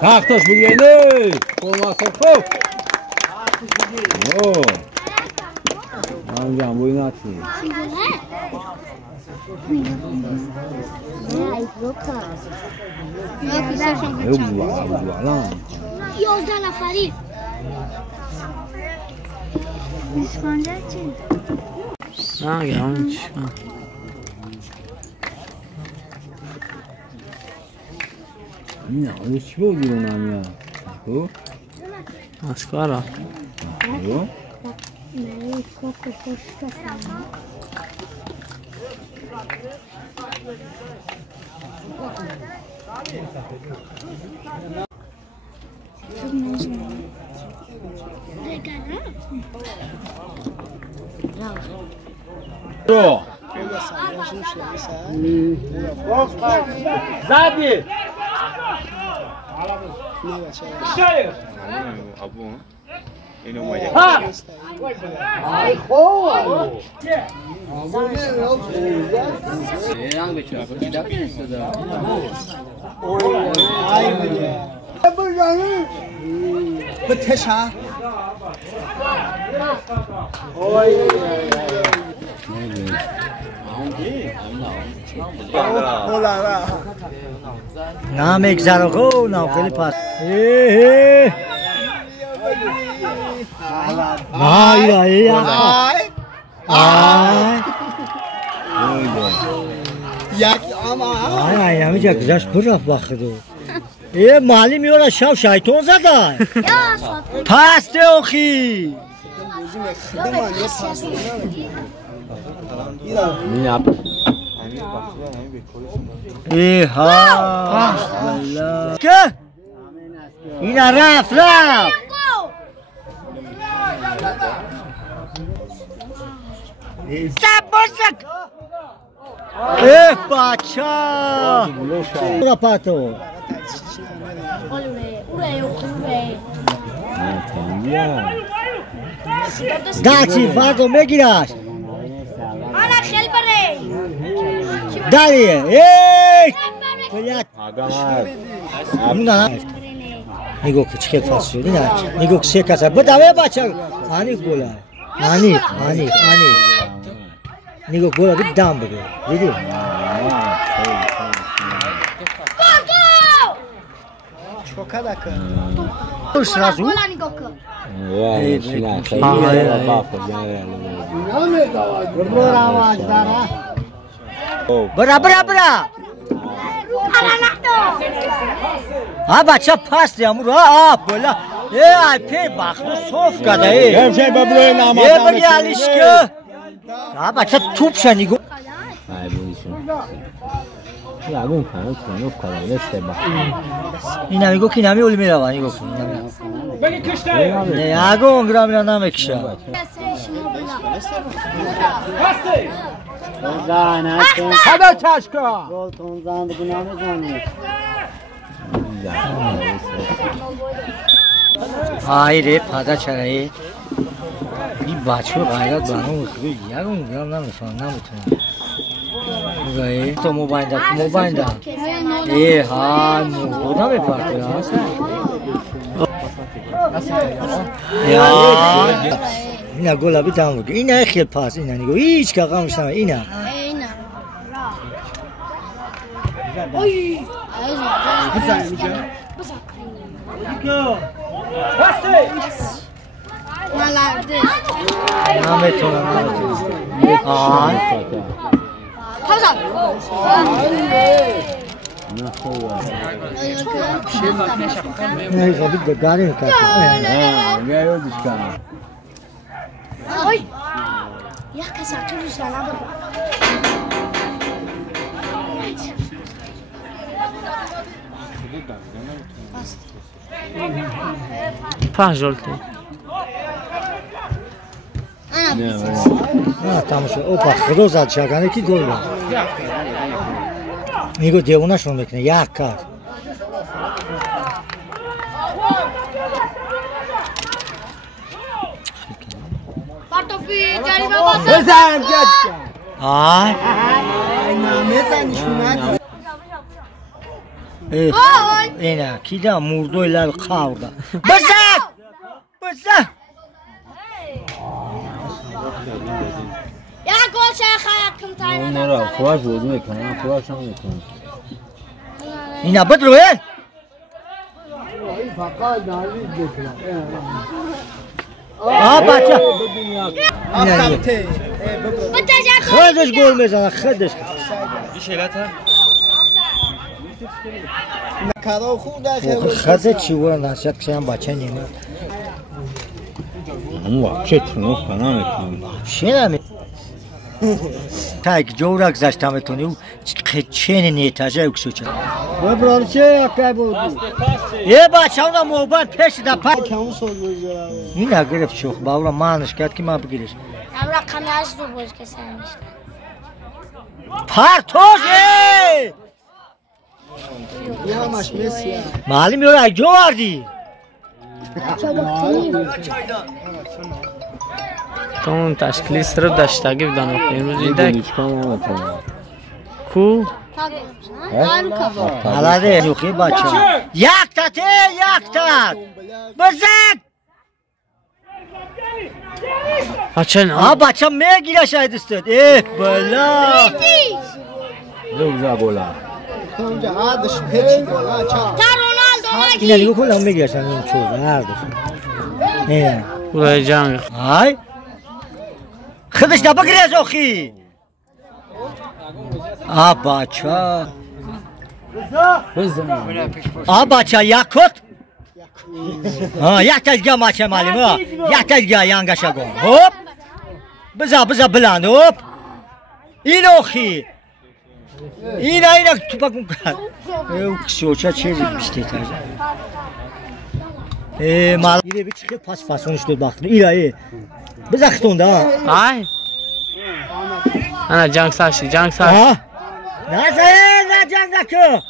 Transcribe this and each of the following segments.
سختش بگیرنه خورماسه خوب همونجا هم بوی نتی یازده نفری نه همون چی نه چی بود بیرون همیه مسکارا زدی Ai, boa! بتشا نام یک زرقو نام خیلی پس Ay یک اما ay همینجا گذاشت پر رفت باخدو مالی میوره شاو شایتون زدن پسته اخی ایها که اینا رفت Sabosek! Pacha! Ura pato! Daci, fardo megirash! Ana khel bare! Dalie! Ey! Polyat! Nigo که چه فاس شد نه نیگو که سه کسا بدوه بچه آنی گولا آنی نیگو گولا بید دام بگو دیدی چوکا دکه روش رازو گولا نیگو که برو آواز داره برا ها بچه پس دیامو را بولا ای پی بخلو صوف کده ای همشه ببروی نامازانه ای بگی علیش که ها بچه توپ شنیگو ای بویشون یاگون کنوف کنه نسته با این نمیگو که نمی اولی میره نیگو که بگی کشته نه یاگون گرام اینا نمیکشه بسته خدا چشکا آی ره پادا چرایی این بچه رو غیرت بانو بخوری یکم گرام نمیتونم بگایی تو موبایل دا ای ها بودم بپرده اینا گولا بیتام بگی اینا خیلی پاس اینا نیگو هیچ که قامش نمید اینا نمیتونم آی نه خبید داری میکرد نه یادش کنم Oi! Ya kasartıyoruz lan abi. پنج جلتی نه تماشا اوپا خدا زد شاگانه کی گل بود میگو دیوونه‌شون بکنه یک کار Bartofi جریمه واسه بزن جد آی نمیزنیشون اینه کیدا مردویلر قاوردا بزن بزن یا گل چه خیلی کم تایی اون نرا خواهش بودی میکنم خواهش هم میکنم اینه بدروه بچه خودش گل میزنه خودش نکارا خوب خودش چی بود نصیحت کشم بچه نیمه اون وقت تونو کنم میکنم چی نمی تاک جورا گذاشتم تونی و چین نیتاجه اکسو چه ببران چه اکی بود یه بچه اونا موبان پیش دا پا این اگرف شوخ باورا مانش کرد که ما بگیرش امرا کناش دو باز کسانش پرتوشه معلم یورا اگجو واردی تو اون تشکیلی صرف داشتگی بدن امروز ایده کو حالا یوخی بچه یک تاته یک تات بزن بچه بچه میگیره شاید استاد بلا روزا بولا اینه دیگه کلا میگیره شاید این چوزه هر دوست اینه برای جنگ های خودش نبگریز آخی بچه بچه یک کت یک تا دیگه ماچه مالیم یک تا دیگه یانگشه گم هوب بزا بلند هوب این آخی اینه توپک میکرد او کسوچه چه بیشتی تازه مال اینه بیچه که پاس فاسونش دو باختن اینه بزا خطونده ای انا جنگ ساشی نه جنگ نکن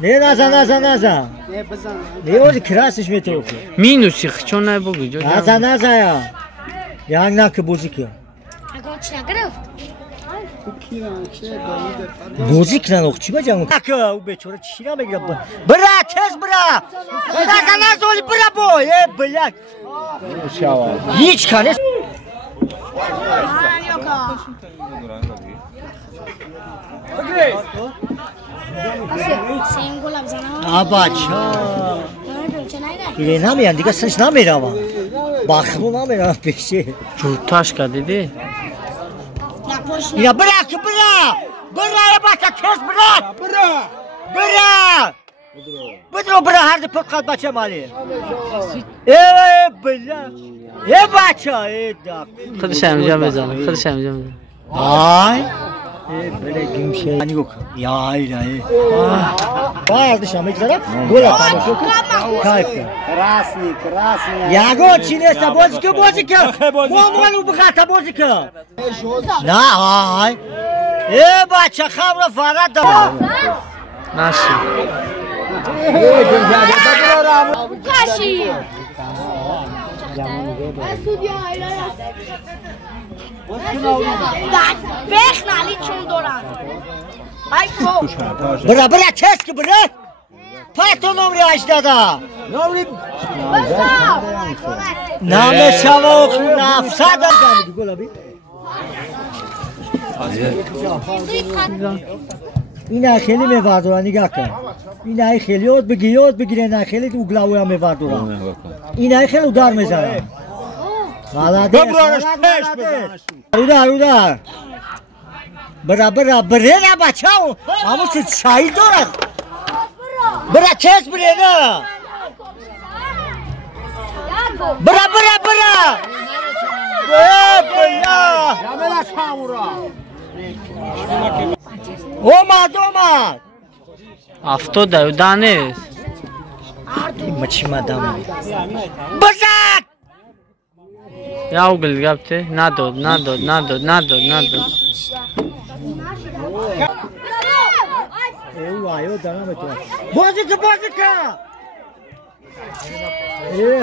نه نه اوزی کراسش میتونی مینوسی چون نبگو نه یا یانگ نکن بوزی که اگه چی نگرفت بوزی کنن اوه چی بجنگو نکن او بیچوره چی را بگیره برا تز برا نزولی برا بو بلک هیچ کنه سیم گل بزنم بچه اینه نمیان دیگه سنش نمیروم باخرو نمیروم پیشه جوتاش که دیدی؟ اینه برا یه بچه تز برا هر دی پکات بچه مالی بلا بچه خودش همجا بزن آی بله گیمشه نگو یا ایره باردش هم میگذاره گولا کایف کن یاگو چی نیسته بازی کن مامانو بخاطه بازی کن نه آی بچه خمر فرد دارم نشی کاشی بخنالی چون دارم برا چست که برا پایتو نمری 18 نام شما نفسد این خیلی میوردورن نگاه کن این خیلی یاد بگیره این خیلی تو گلاوی هم میوردورن این خیلی دار میزنن ببرانش پیش بزنش رو در برا نه بچه همون چه شایی دارد برا چیز بره نه برا اومد 70 دانست مچی مدام بزن یا گل گفته نداد او آیو دارم تو بازی که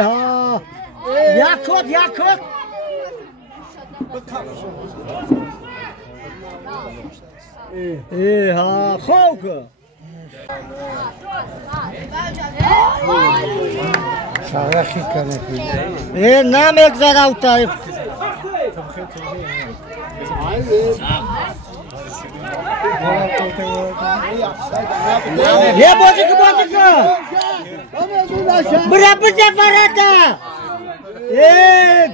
ها یک کد ها خوک نمیگذاره او طرف یه بازی کن برا بزه فراتا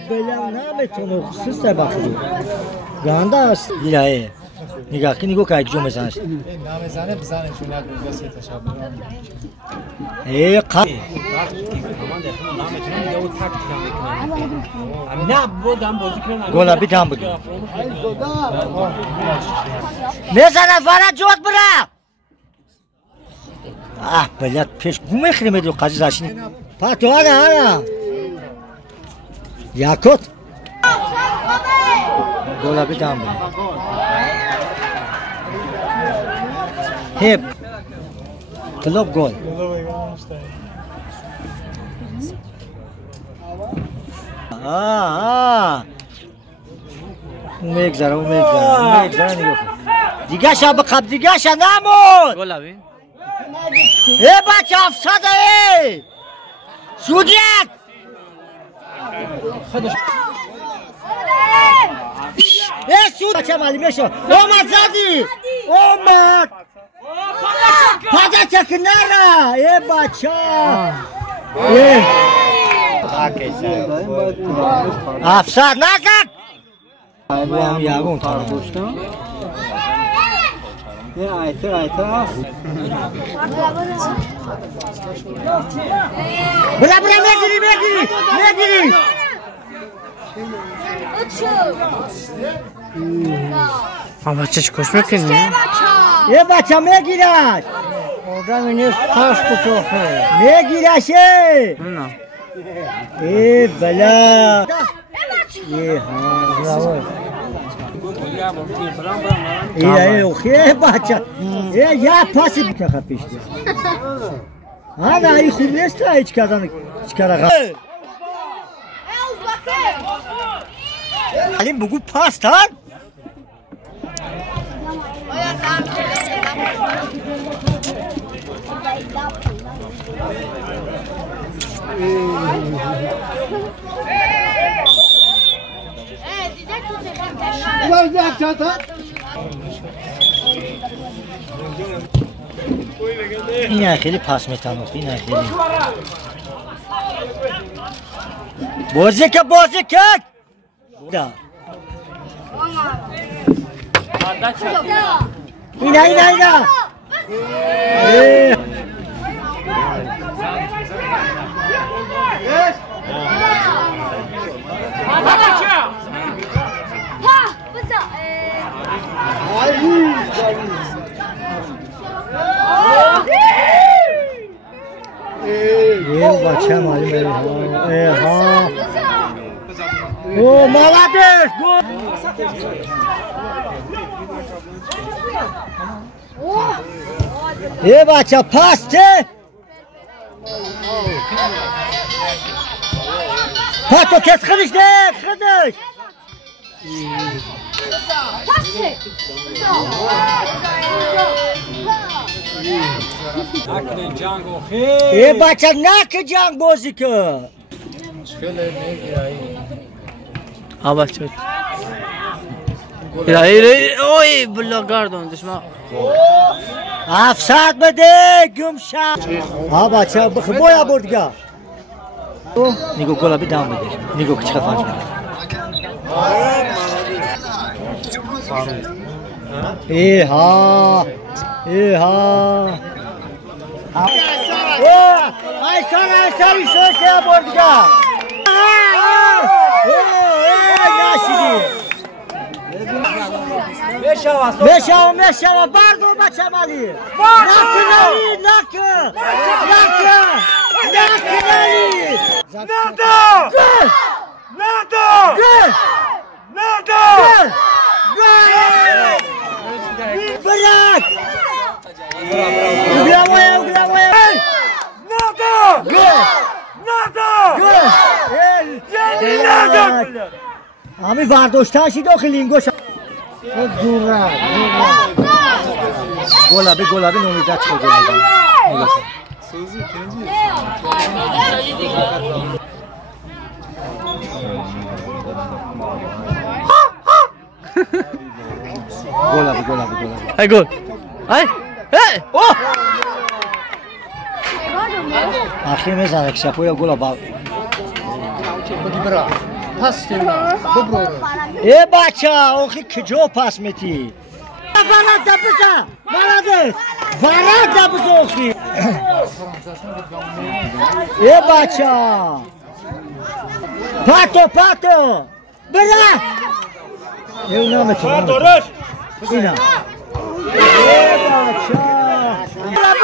بلا نمیتونه خصوص بخیر گنده است نگاه که نگاه که یک جو میزنش نمیزنه بزنه چون یک روزه تشابه گلابی دام بگیر میزنه فرد جوت برا بلد پیش گومه خیلی میدو قضی زشنی پاتو آنا یاکوت گلابی دام بگیر هیپ کلوب گل میگذره نگاه دیگه شب قبل دیگه شب نمون گلابی بچه افساده سودیت سود بچه معلومه شو اومد زدی اومد پاده چک نره بچه افساد نزد یاگون بلا میگیری بچه چی کش میکنی؟ یه بچه میگیرش آدم اینیست پاش بچوخه میگیرشه بلا خیلی بچه یه پاسی بکنه پیش ده ها ای خوب نیست هیچ کردن علیم بگو پاس تن این خیلی پاس میتونه این خیلی بازی کرد اینا بچه مالی او مالادش یه بچه پاسته پاتو کس خودش ده خودش یه بچه نک جنگ بازی که بچه اوی بلا گردون دشمن افساد بده گمشا بچه بخبویا بردگاه نیگو گلابی دام بگیر نیگو کچه خفانش بگیر ایها ایسان شوشه بردگاه ناشیدی میشوا بردو بچه مالی نکنی برات همی برداشتهشی داخل اینگوش دور گلابی نومیده چه گل میزنه نگاه کن گلابی ای گل ای اوه آخر میزنه که شپوی گل با بگی برا پس کنم ببرو ای بچه آخی کجا پس میتی ورد دبزه ولده ورد دبزه آخی ای بچه پاتو برا ای نمیتونم اینا ای بچه برا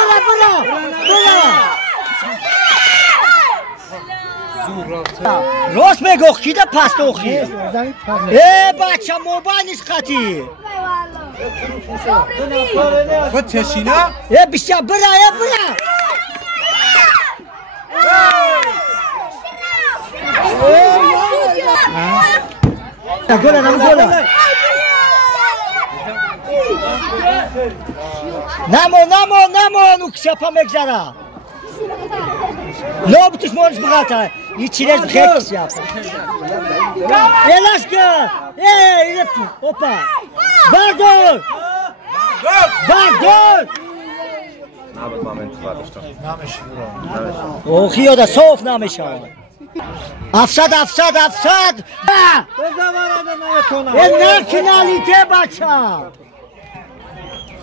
راست میگو کیده پست آخی ای بچه موبایل نیست خطی خود تشینه ای بسیار برا گله نمو نوک شپا مگذره نه بتوش مورش بغاته یه چیرش بخیر کسی هفته ایلاش که ای رفتو اوپا بردار نبود ما انتخاب داشتم اوخی یاده صوف نمیشه افسد این نکنالیته بچه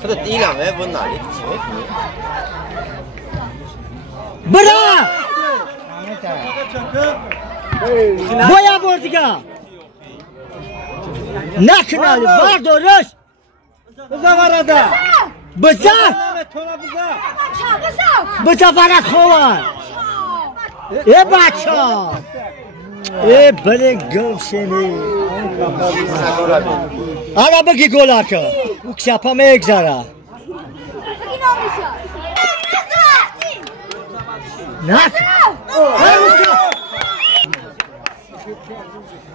خودت ایلمه bu nalit برا بایا بردیگه نکنالی بردارش بزا فرق خواه ای بچه ای بله گل شنی آره بگی گل که او کشپا میگذاره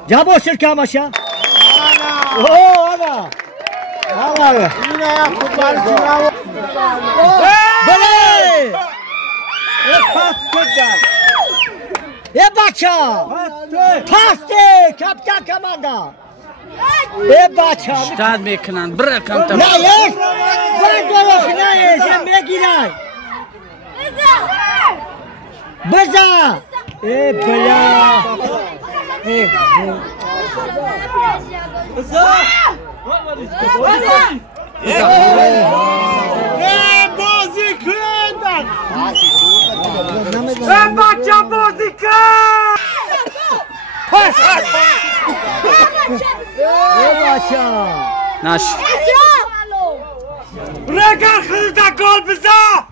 جابو سرکه ماشه اوه آره بله ای بچه پاسته کپتن کمانده ای بچه شتاد میکنن برا کم تا نه یست بردارخ نه یست میگیرن بزا ای بلا بازی کردن بچه بازی کن پس بچه ناش رگل خیلده گل بزا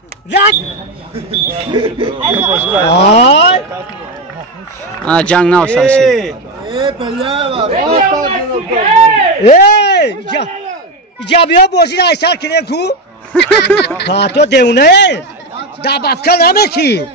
آی جنگ ناو سرشی اینجا بیا بازی را ایسر کنه کو پاتو دیونه دبافکا نمیکی